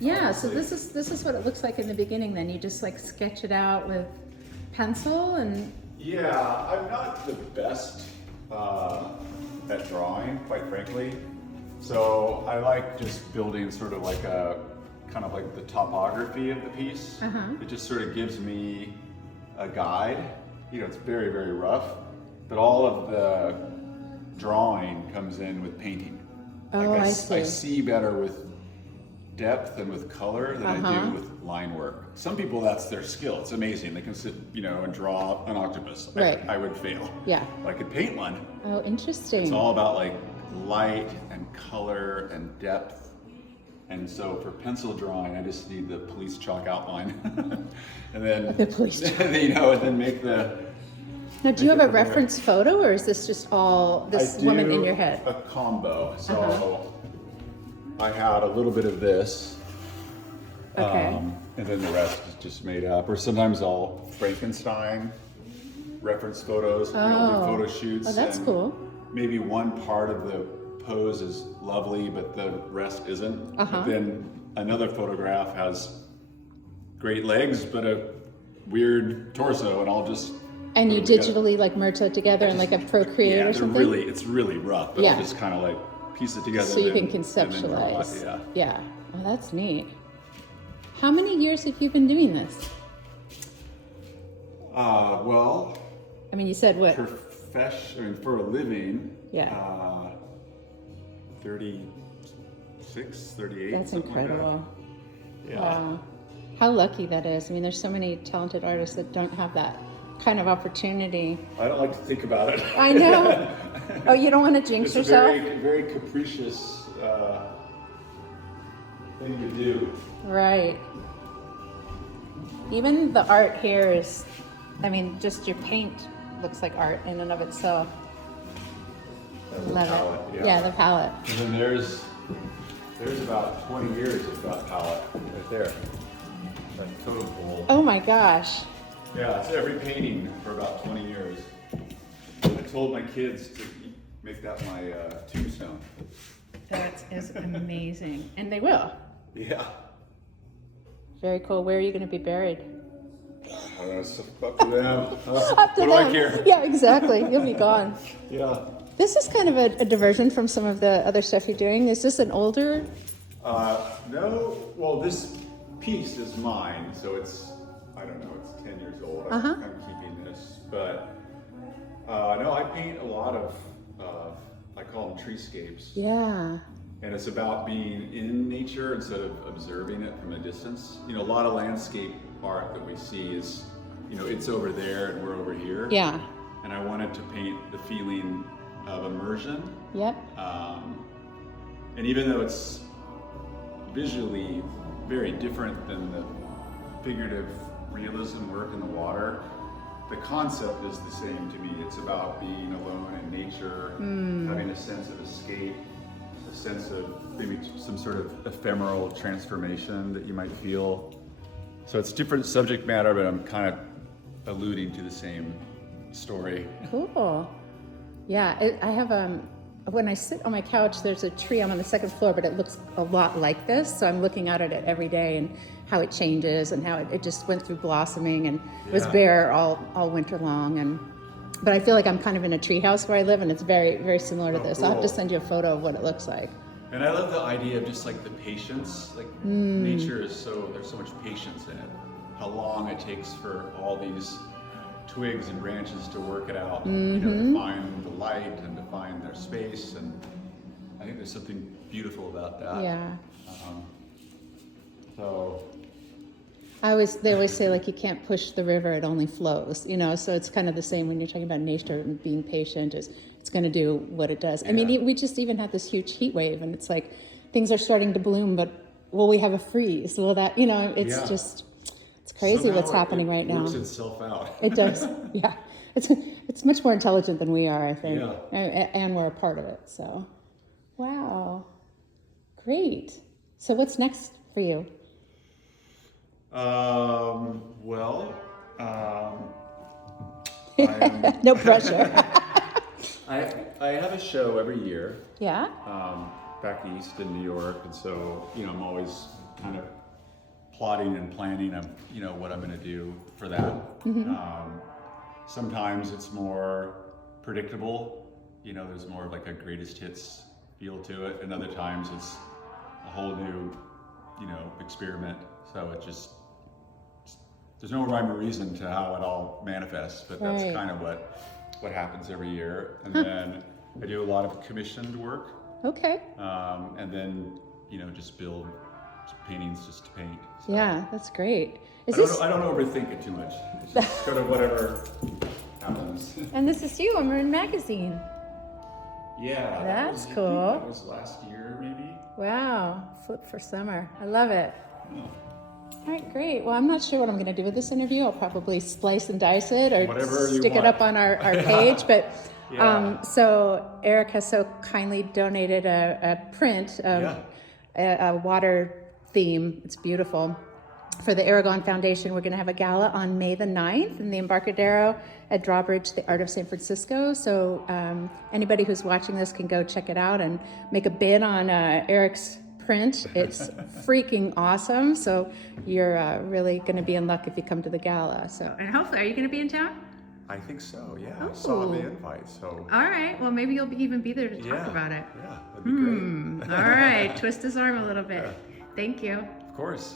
Yeah, so obviously. this is what it looks like in the beginning then. You just like sketch it out with pencil and... Yeah, I'm not the best at drawing, quite frankly. So I like just building sort of like a, kind of like the topography of the piece. It just sort of gives me a guide. You know, it's very, very rough, but all of the drawing comes in with painting. Oh, Like I see. I see better with depth and with color than I do with line work. Some people, that's their skill. It's amazing. They can sit, you know, and draw an octopus. Right. I would fail. Yeah. But I could paint one. Oh, interesting. It's all about like light and color and depth. And so for pencil drawing, I just need the police chalk outline. And then, The police chalk. you know, and then make the... Now, do you have a reference photo, or is this just all this woman in your head? A combo. So I had a little bit of this. Okay. And then the rest is just made up. Or sometimes I'll Frankenstein reference photos. You know, do photo shoots. Oh, that's and cool. Maybe one part of the pose is lovely, but the rest isn't. But then another photograph has great legs, but a weird torso, and I'll just... And you digitally like merge that together in like a Procreate or something? It's really rough, but I'll just kind of like piece it together. So you can and then draw it. conceptualize. Yeah. Oh, that's neat. How many years have you been doing this? Well, I mean, you said what? for a living, Yeah. 36, 38. That's something like that. incredible. Yeah. Wow. How lucky that is. I mean, there's so many talented artists that don't have that kind of opportunity. I don't like to think about it. I know. Oh, you don't want to jinx It's yourself? a very capricious thing to do. Right. Even the art here is, I mean, just your paint looks like art in and of itself. The Love palette, it. Yeah, the palette. And then there's about 20 years of that palette right there. That totem pole. Oh my gosh. Yeah, it's every painting for about 20 years. I told my kids to make that my tombstone. That is amazing. And they will. Yeah. Very cool. Where are you going to be buried? It's up to them. Up to what do I them. care? Yeah, exactly. You'll be gone. Yeah. This is kind of a diversion from some of the other stuff you're doing. Is this an older? No. Well, this piece is mine, so it's, I don't know, it's 10 years old. I'm keeping this. But no, I paint a lot of, I call them treescapes. Yeah. And it's about being in nature instead of observing it from a distance. You know, a lot of landscape art that we see is, you know, it's over there and we're over here. Yeah. And I wanted to paint the feeling of immersion. Yep. And even though it's visually very different than the figurative realism work in the water, the concept is the same to me. It's about being alone in nature, having a sense of escape, a sense of maybe some sort of ephemeral transformation that you might feel. So it's different subject matter, but I'm kind of alluding to the same story. Cool. Yeah, I have when I sit on my couch, there's a tree. I'm on the second floor, but it looks a lot like this. So I'm looking at it every day and how it changes and how it just went through blossoming and it was bare all winter long. But I feel like I'm kind of in a tree house where I live, and it's very, very similar to this. Cool. I'll have to send you a photo of what it looks like. And I love the idea of just like the patience. Like nature is there's so much patience in it. How long it takes for all these twigs and branches to work it out, you know, to find the light and to find their space. And I think there's something beautiful about that. Yeah. So They always say like you can't push the river, it only flows, you know, so it's kind of the same when you're talking about nature and being patient. It's going to do what it does. I mean, we just even had this huge heat wave, and it's like things are starting to bloom, but will we have a freeze? Will that, you know, it's just, it's crazy somehow what's happening right now. It works itself out. It does. Yeah. It's much more intelligent than we are, I think. Yeah. And we're a part of it. So, wow. Great. So what's next for you? No pressure. I have a show every year. Yeah. Back east in New York, and so, you know, I'm always kind of plotting and planning of, you know, what I'm going to do for that. Sometimes it's more predictable, you know, there's more like a greatest hits feel to it, and other times it's a whole new, you know, experiment. So it just, there's no rhyme or reason to how it all manifests, but that's Right. kind of what happens every year. And then I do a lot of commissioned work, Okay. and then, you know, just build paintings just to paint. So Yeah, that's great. I don't overthink it too much. It's just sort of whatever happens. And this is you, Maroon Magazine. Yeah, That's I think cool. that was last year, maybe. Wow, Flip for Summer. I love it. Yeah. All right, great. Well, I'm not sure what I'm going to do with this interview. I'll probably slice and dice it or Whatever you stick it want. up on our page. But Yeah. so Eric has so kindly donated a print of a water theme. It's beautiful. For the Aragon Foundation, we're going to have a gala on May the 9th in the Embarcadero at Drawbridge, the Art of San Francisco. So anybody who's watching this can go check it out and make a bid on Eric's print. It's freaking awesome. So you're really going to be in luck if you come to the gala. So, and hopefully, are you going to be in town? I think so, yeah. I saw the Ooh. invite, so. All right. Well, maybe you'll even be there to talk about it. Yeah, that'd be great. All right. Twist his arm a little bit. Thank you. Of course.